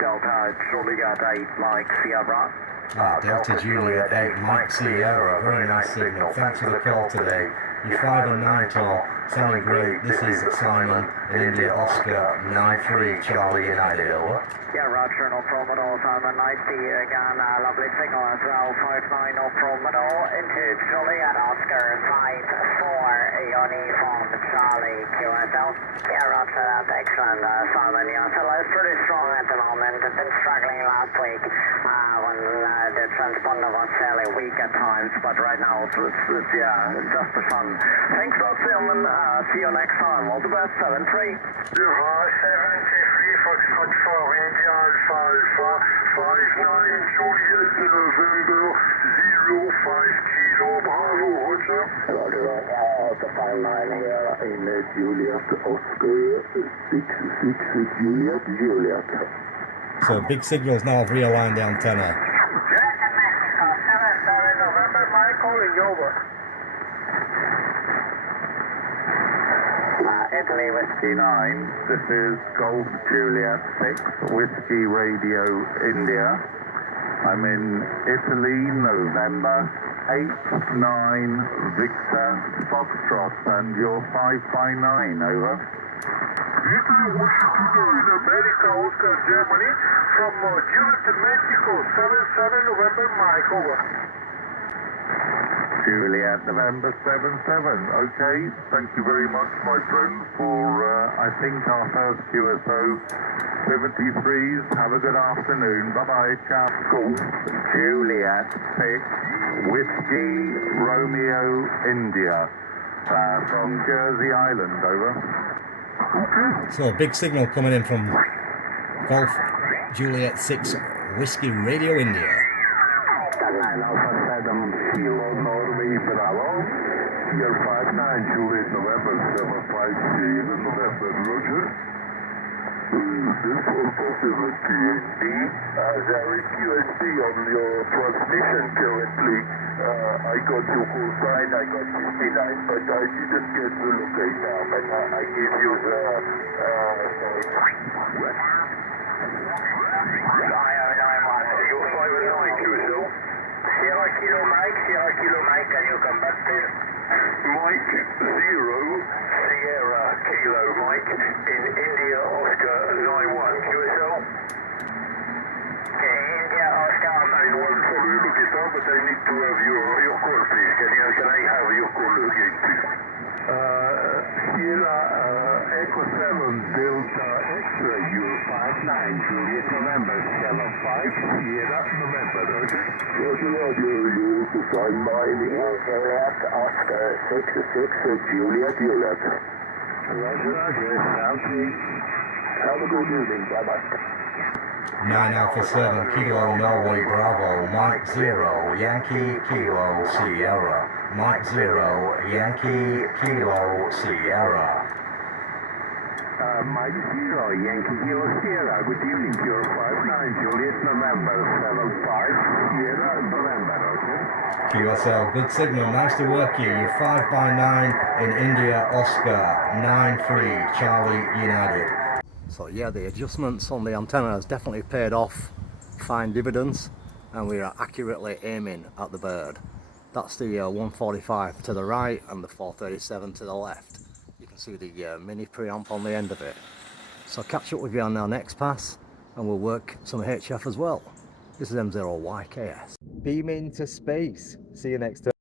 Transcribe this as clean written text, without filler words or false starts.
Delta Juliet 8 Mike Sierra. Delta Juliet 8 Mike Sierra, very nice signal. Thanks for the call today. You're 5 and 9 tall, sounding great. This is Simon in India Oscar 93 Charlie United, over. Yeah, Roger, no problem at all, Simon. Nice to you again. Lovely signal as well. 5-9, no problem at all. Into Juliet Oscar 5-4 uniform Charlie QSL. Yeah, Roger, that's excellent, Simon. Yeah, so it's pretty strong at the moment. It's been struggling last week when the transponder was fairly weak at times, but right now it's just for fun. Thanks a lot, Silman. See you next time. All the best. 7-3. 73 Foxtrot 4 India Alpha Alpha 59 Juliet November 05 Kilo Bravo Roger. Roger, Alpha 59 here in Juliet Oscar 66 Juliet Juliet. So big signals now have realigned the antenna. November, Mike calling over. Italy Whiskey 9, this is Golf Juliet 6, Whiskey Radio India. I'm in Italy, November 8-9 Victor Foxtrot, and you're 5-9, over. Italy Whiskey 9, America, Oscar, Germany, from Juliet to Mexico, 7-7 November, Mike, over. Juliet November 7-7, okay. Thank you very much, my friend, for, I think, our first QSO 73s. Have a good afternoon. Bye-bye, ciao. Cool. Juliet 6, Whiskey Romeo India, from Jersey Island, over. So a big signal coming in from Golf Juliet 6 Whiskey Radio India. Kilo Norway Bravo, Year 59 Juliet November 750 November Roger. This possible TNT, there is QSC on your transmission currently. I got your call sign, I got 59, but I didn't get the locator, but I give you the Sierra Kilo Mike, can you come back please? Mike 0, Sierra Kilo Mike, in India Oscar 91, QSL. Okay, India Oscar. I want for you to get on, but I need to have your call please. Can I have your call again please? Sierra Echo 7 Delta X-ray, Euro 59 Juliet November 75 Sierra November, okay? Roger, you to sign by Juliet Oscar 66 Juliet Juliet. Roger, okay. Have a good evening. Bye-bye. 9 Alpha 7 Kilo Norway Bravo, Mike 0 Yankee Kilo Sierra, Mike 0 Yankee Kilo Sierra. Mike 0 Yankee Kilo Sierra, good evening, Pure 59 Juliet November 75 Sierra November, okay? QSL, good signal, nice to work you. You're 5-9 in India Oscar 9-3 Charlie United. So yeah, the adjustments on the antenna has definitely paid off, fine dividends, and we are accurately aiming at the bird. That's the 145 to the right and the 437 to the left. You can see the mini preamp on the end of it. So I'll catch up with you on our next pass, and we'll work some HF as well. This is M0YKS. Beam into space. See you next time.